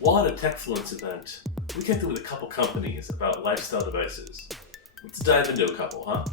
While at a Techfluence event, we connected with a couple companies about lifestyle devices. Let's dive into a couple, huh?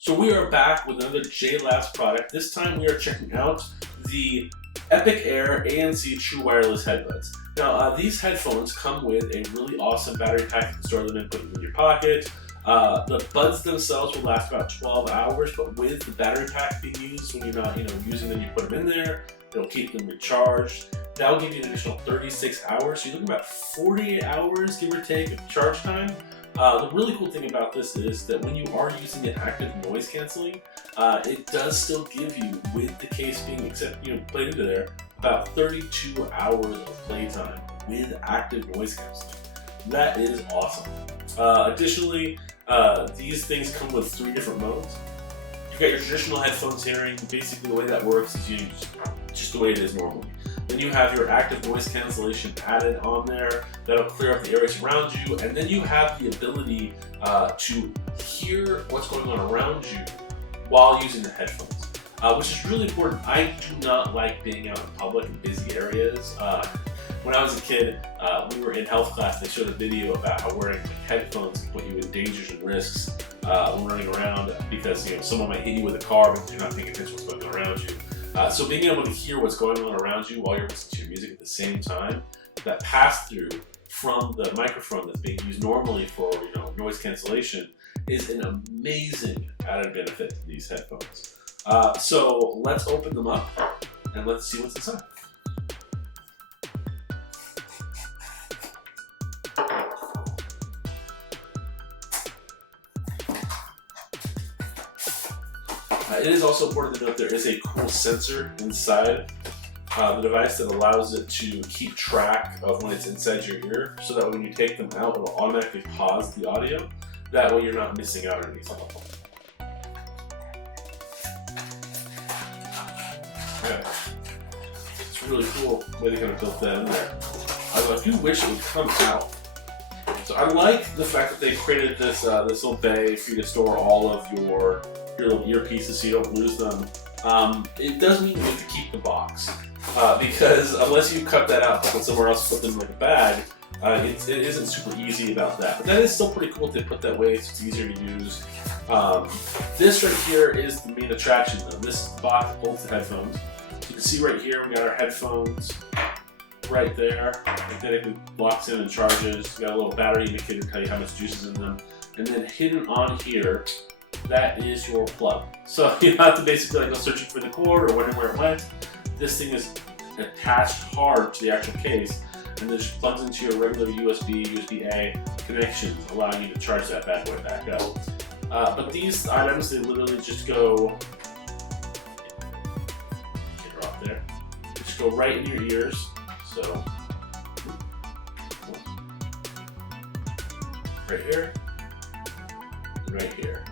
So we are back with another JLabs product. This time we are checking out the Epic Air ANC True Wireless Headbuds. Now, these headphones come with a really awesome battery pack. You can store them and put them in your pocket. The buds themselves will last about 12 hours, but with the battery pack being used, when you're not using them, you put them in there, it'll keep them recharged. That will give you an additional 36 hours, so you're looking at about 48 hours, give or take, of charge time. The really cool thing about this is that when you are using it active noise canceling, it does still give you, with the case being played into there, about 32 hours of playtime with active noise canceling. That is awesome. Additionally, these things come with 3 different modes. You've got your traditional headphones hearing. Basically, the way that works is just the way it is normally. Then you have your active noise cancellation added on there. That'll clear up the areas around you. And then you have the ability to hear what's going on around you while using the headphones, which is really important. I do not like being out in public in busy areas. When I was a kid, we were in health class. They showed a video about how wearing headphones can put you in dangers and risks when running around, because someone might hit you with a car because you're not paying attention to what's going on around you. So being able to hear what's going on around you while you're listening to your music at the same time, that pass through from the microphone that's being used normally for noise cancellation, is an amazing added benefit to these headphones. So let's open them up and let's see what's inside. It is also important to note there is a cool sensor inside the device that allows it to keep track of when it's inside your ear, so that when you take them out, it will automatically pause the audio. That way you're not missing out on anything. Okay. It's really cool the way they kind of built that in there. I do wish it would come out. So I like the fact that they created this little bay for you to store all of your little earpieces so you don't lose them. It does mean you have to keep the box, because unless you cut that out, put somewhere else, put them in like a bag, it isn't super easy about that. But that is still pretty cool if they put that way, so it's easier to use. This right here is the main attraction though. This box holds the headphones. So you can see right here we got our headphones right there. Magnetically locks in and charges. We got a little battery indicator to tell you how much juice is in them. And then hidden on here, that is your plug. So you don't have to basically go searching for the cord or wondering where it went. This thing is attached hard to the actual case, and it just plugs into your regular USB, USB-A connections, allowing you to charge that bad boy back up. But these items, they literally just go, get her off there, just go right in your ears. So right here, and right here.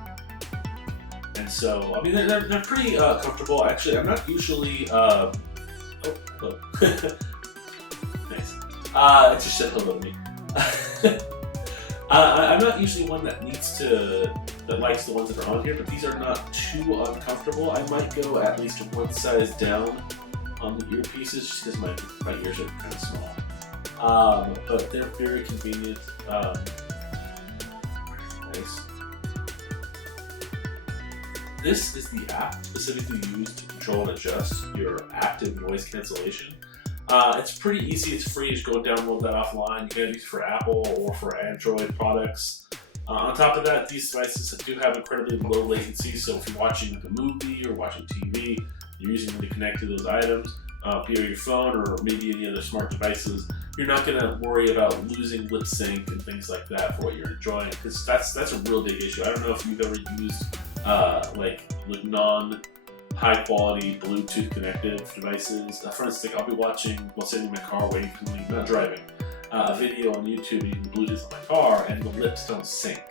And so, I mean, they're pretty comfortable. Actually, I'm not usually, oh, hello. Nice. It just said hello to me. I'm not usually one that likes the ones that are on here, but these are not too uncomfortable. I might go at least one size down on the earpieces, just because my ears are kind of small. But they're very convenient. Nice. This is the app specifically used to control and adjust your active noise cancellation. It's pretty easy, it's free, just go download that offline. You can use it for Apple or for Android products. On top of that, these devices do have incredibly low latency, so if you're watching a movie or watching TV, you're using them to connect to those items, via your phone or maybe any other smart devices, you're not going to worry about losing lip sync and things like that for what you're enjoying, because that's a real big issue. I don't know if you've ever used like non-high quality Bluetooth connected devices. For instance, I'll be watching, while sitting in my car waiting for me, not driving, a video on YouTube using Bluetooth on my car, and the lips don't sync.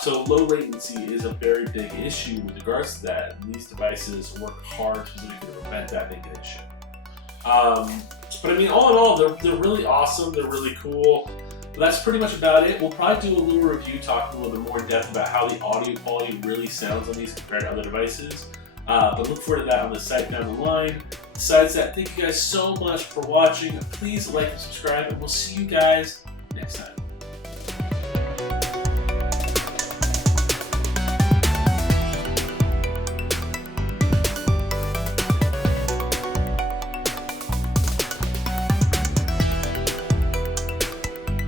So low latency is a very big issue with regards to that, and these devices work hard specifically to prevent that being an issue. But I mean, all in all, they're really awesome, they're really cool. But that's pretty much about it. We'll probably do a little review talking a little bit more in depth about how the audio quality really sounds on these compared to other devices. but look forward to that on the site down the line. Besides that, thank you guys so much for watching. Please like and subscribe, and we'll see you guys next time.